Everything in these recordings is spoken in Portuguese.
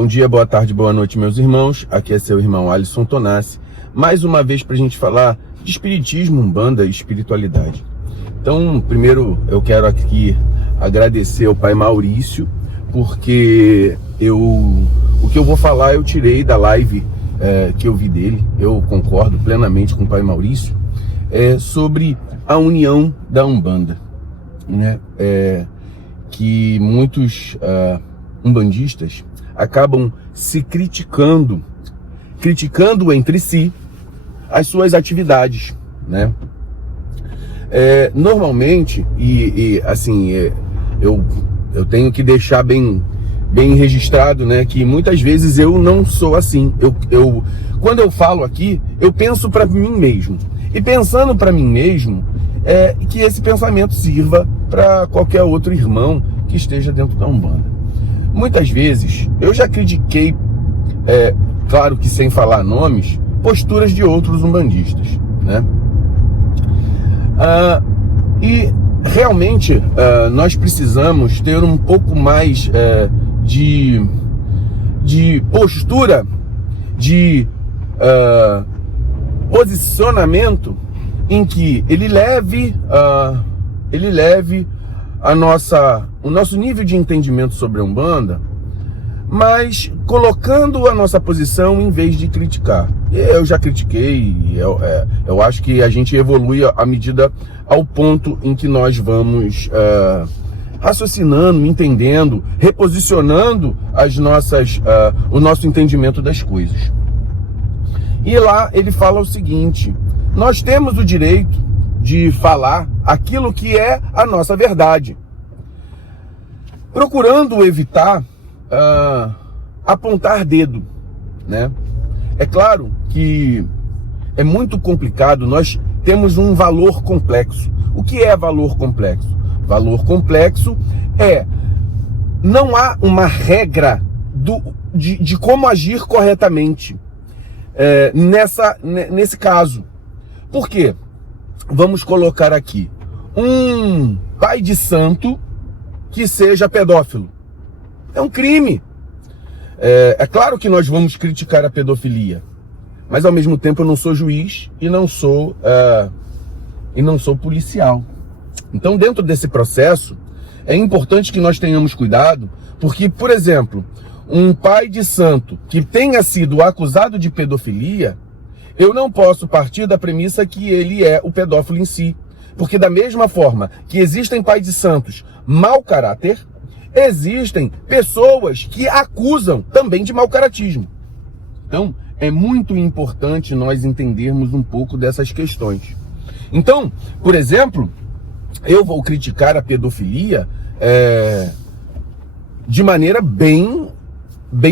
Bom dia, boa tarde, boa noite, meus irmãos. Aqui é seu irmão Alisson Tonassi. Mais uma vez para a gente falar de espiritismo, umbanda e espiritualidade. Então, primeiro eu quero aqui agradecer ao Pai Maurício, porque o que eu vou falar eu tirei da live que eu vi dele. Eu concordo plenamente com o Pai Maurício sobre a união da Umbanda, né? Que muitos umbandistas acabam se criticando entre si as suas atividades, né? Normalmente, assim, eu tenho que deixar bem registrado, né, que muitas vezes eu não sou assim. Quando eu falo aqui, eu penso para mim mesmo. E pensando para mim mesmo, que esse pensamento sirva para qualquer outro irmão que esteja dentro da Umbanda. Muitas vezes eu já critiquei, claro que sem falar nomes, posturas de outros umbandistas, né? E realmente nós precisamos ter um pouco mais de postura, de posicionamento em que ele leve o nosso nível de entendimento sobre a Umbanda, mas colocando a nossa posição em vez de criticar. Eu já critiquei, eu acho que a gente evolui à medida, ao ponto em que nós vamos raciocinando, entendendo, reposicionando o nosso entendimento das coisas. E lá ele fala o seguinte: nós temos o direito de falar aquilo que é a nossa verdade, procurando evitar apontar dedo, né? É claro que é muito complicado. Nós temos um valor complexo. O que é valor complexo? Valor complexo não há uma regra de como agir corretamente nesse caso. Por quê? Vamos colocar aqui um pai de santo que seja pedófilo. É um crime. É claro que nós vamos criticar a pedofilia, mas ao mesmo tempo eu não sou juiz e não sou policial. Então, dentro desse processo, é importante que nós tenhamos cuidado, porque, por exemplo, um pai de santo que tenha sido acusado de pedofilia, eu não posso partir da premissa que ele é o pedófilo em si. Porque da mesma forma que existem pais de santos mau caráter, existem pessoas que acusam também de mau caratismo. Então, é muito importante nós entendermos um pouco dessas questões. Então, por exemplo, eu vou criticar a pedofilia de maneira bem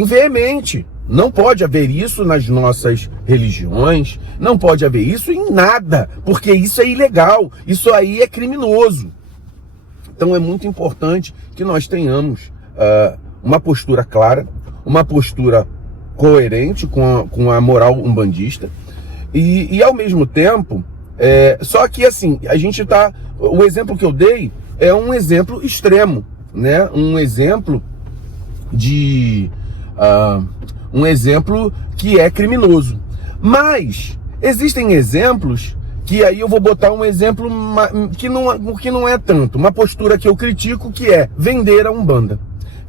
veemente. Não pode haver isso nas nossas religiões, não pode haver isso em nada, porque isso é ilegal, isso aí é criminoso. Então é muito importante que nós tenhamos uma postura clara, uma postura coerente com a moral umbandista, e ao mesmo tempo, só que assim, o exemplo que eu dei é um exemplo extremo, né? Um exemplo um exemplo que é criminoso. Mas existem exemplos que aí eu vou botar um exemplo que não é tanto, uma postura que eu critico, que é vender a Umbanda.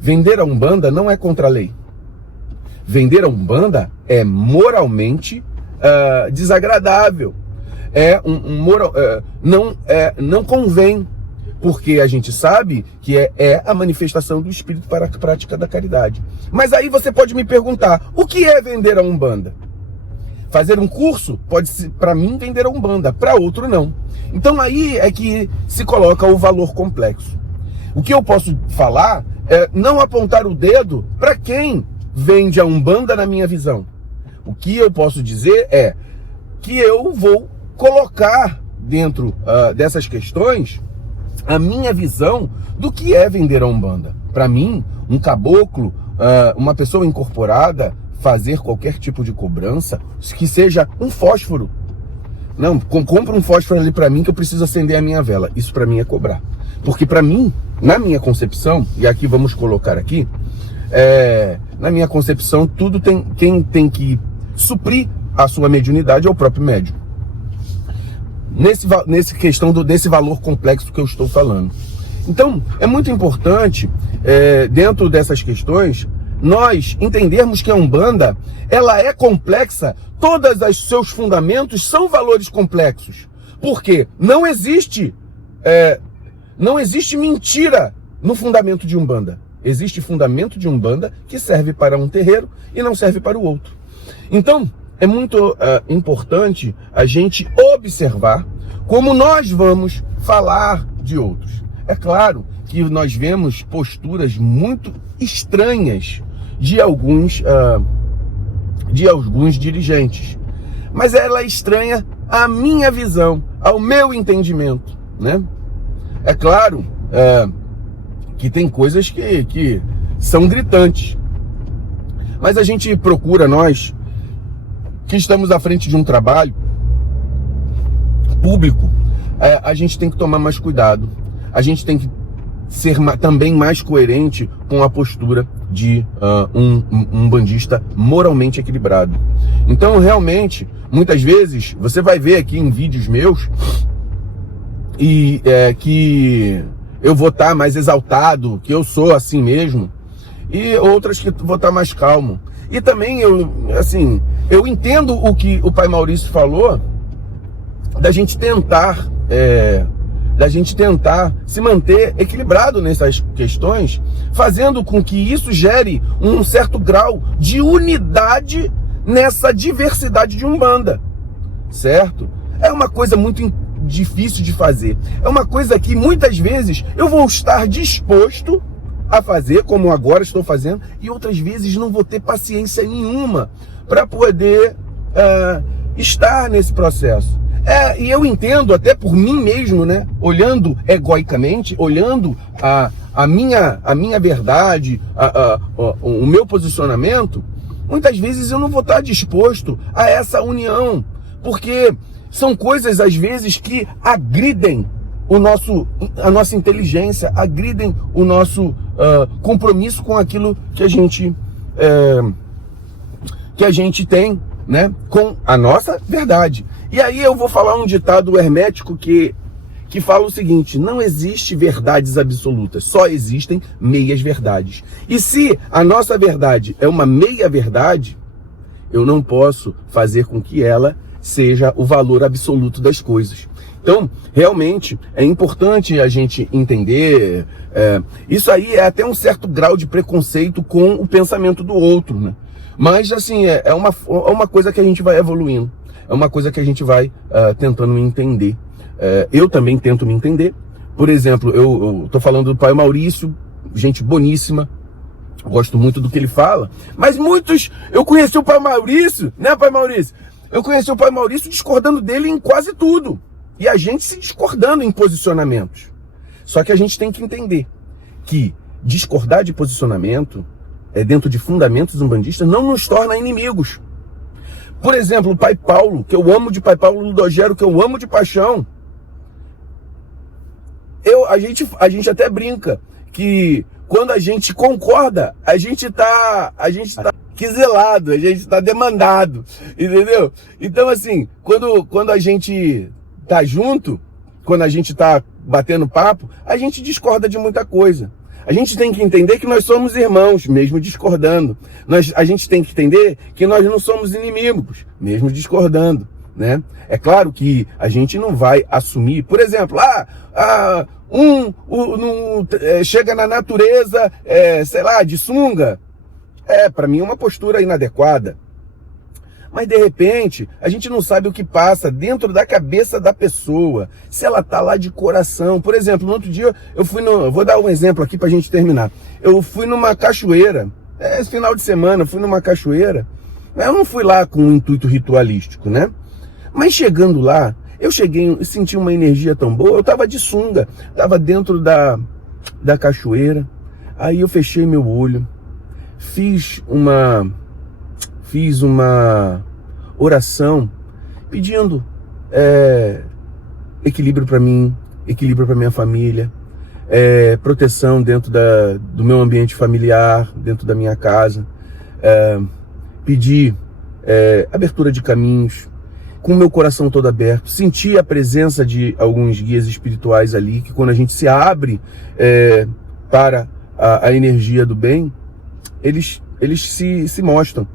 Vender a Umbanda não é contra a lei. Vender a Umbanda é moralmente desagradável. Não convém, porque a gente sabe que é a manifestação do Espírito para a prática da caridade. Mas aí você pode me perguntar, o que é vender a Umbanda? Fazer um curso pode ser, para mim, vender a Umbanda, para outro não. Então aí é que se coloca o valor complexo. O que eu posso falar é não apontar o dedo para quem vende a Umbanda na minha visão. O que eu posso dizer é que eu vou colocar dentro dessas questões a minha visão do que é vender a Umbanda. Para mim, um caboclo, uma pessoa incorporada, fazer qualquer tipo de cobrança, que seja um fósforo. Não, compra um fósforo ali para mim que eu preciso acender a minha vela. Isso para mim é cobrar. Porque para mim, na minha concepção, e aqui vamos colocar aqui, na minha concepção, tudo quem tem que suprir a sua mediunidade é o próprio médium. Nesse questão desse valor complexo que eu estou falando. Então, é muito importante, dentro dessas questões, nós entendermos que a Umbanda, ela é complexa, todos os seus fundamentos são valores complexos. Porque não existe mentira no fundamento de Umbanda. Existe fundamento de Umbanda que serve para um terreiro e não serve para o outro. Então, é muito importante a gente observar como nós vamos falar de outros. É claro que nós vemos posturas muito estranhas de alguns dirigentes, mas ela é estranha à minha visão, ao meu entendimento, né? É claro que tem coisas que são gritantes, mas a gente procura, nós que estamos à frente de um trabalho público, a gente tem que tomar mais cuidado, a gente tem que ser também mais coerente com a postura de um bandista moralmente equilibrado. Então, realmente, muitas vezes, você vai ver aqui em vídeos meus e que eu vou estar mais exaltado, que eu sou assim mesmo, e outras que vou estar mais calmo. E também eu entendo o que o Pai Maurício falou, da gente tentar se manter equilibrado nessas questões, fazendo com que isso gere um certo grau de unidade nessa diversidade de Umbanda, certo? É uma coisa muito difícil de fazer. É uma coisa que muitas vezes eu vou estar disposto a fazer, como agora estou fazendo, e outras vezes não vou ter paciência nenhuma para poder estar nesse processo. E eu entendo até por mim mesmo, né? Olhando egoicamente, olhando a minha verdade, o meu posicionamento, muitas vezes eu não vou estar disposto a essa união, porque são coisas às vezes que agridem a nossa inteligência, agridem o nosso compromisso com aquilo que a gente tem, né? Com a nossa verdade. E aí eu vou falar um ditado hermético que fala o seguinte: não existe verdades absolutas, só existem meias verdades. E se a nossa verdade é uma meia verdade, eu não posso fazer com que ela seja o valor absoluto das coisas. Então, realmente, é importante a gente entender, isso aí é até um certo grau de preconceito com o pensamento do outro, né? Mas, assim, é uma coisa que a gente vai evoluindo, é uma coisa que a gente vai tentando entender. Eu também tento me entender. Por exemplo, eu tô falando do Pai Maurício, gente boníssima, gosto muito do que ele fala, mas eu conheci o Pai Maurício, né, Pai Maurício? Eu conheci o Pai Maurício discordando dele em quase tudo. E a gente se discordando em posicionamentos. Só que a gente tem que entender que discordar de posicionamento, dentro de fundamentos umbandistas, não nos torna inimigos. Por exemplo, o Pai Paulo, que eu amo de Pai Paulo Ludogero, que eu amo de paixão. A gente até brinca que quando a gente concorda, a gente tá quiselado, a gente tá demandado, entendeu? Então, assim, quando a gente tá junto, quando a gente tá batendo papo, a gente discorda de muita coisa. A gente tem que entender que nós somos irmãos, mesmo discordando. A gente tem que entender que nós não somos inimigos, mesmo discordando, né? É claro que a gente não vai assumir, por exemplo, chega na natureza, sei lá, de sunga. Para mim é uma postura inadequada. Mas de repente, a gente não sabe o que passa dentro da cabeça da pessoa, se ela tá lá de coração. Por exemplo, no outro dia, vou dar um exemplo aqui pra gente terminar. Eu fui numa cachoeira, esse final de semana, eu fui numa cachoeira. Eu não fui lá com um intuito ritualístico, né? Mas chegando lá, eu senti uma energia tão boa, eu tava de sunga, tava dentro da cachoeira. Aí eu fechei meu olho, fiz uma oração pedindo equilíbrio para mim, equilíbrio para minha família, proteção dentro do meu ambiente familiar, dentro da minha casa, pedir abertura de caminhos, com o meu coração todo aberto, sentir a presença de alguns guias espirituais ali, que quando a gente se abre para a energia do bem, eles se mostram.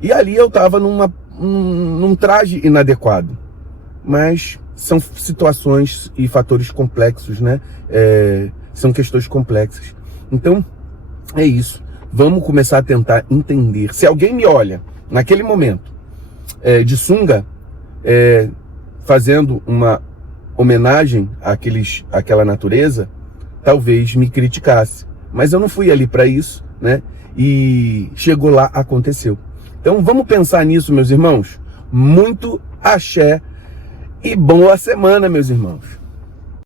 E ali eu estava num traje inadequado, mas são situações e fatores complexos, né? São questões complexas. Então, é isso. Vamos começar a tentar entender. Se alguém me olha, naquele momento, de sunga, fazendo uma homenagem àquela natureza, talvez me criticasse. Mas eu não fui ali para isso, né? E chegou lá, aconteceu. Então vamos pensar nisso, meus irmãos. Muito axé e boa semana, meus irmãos.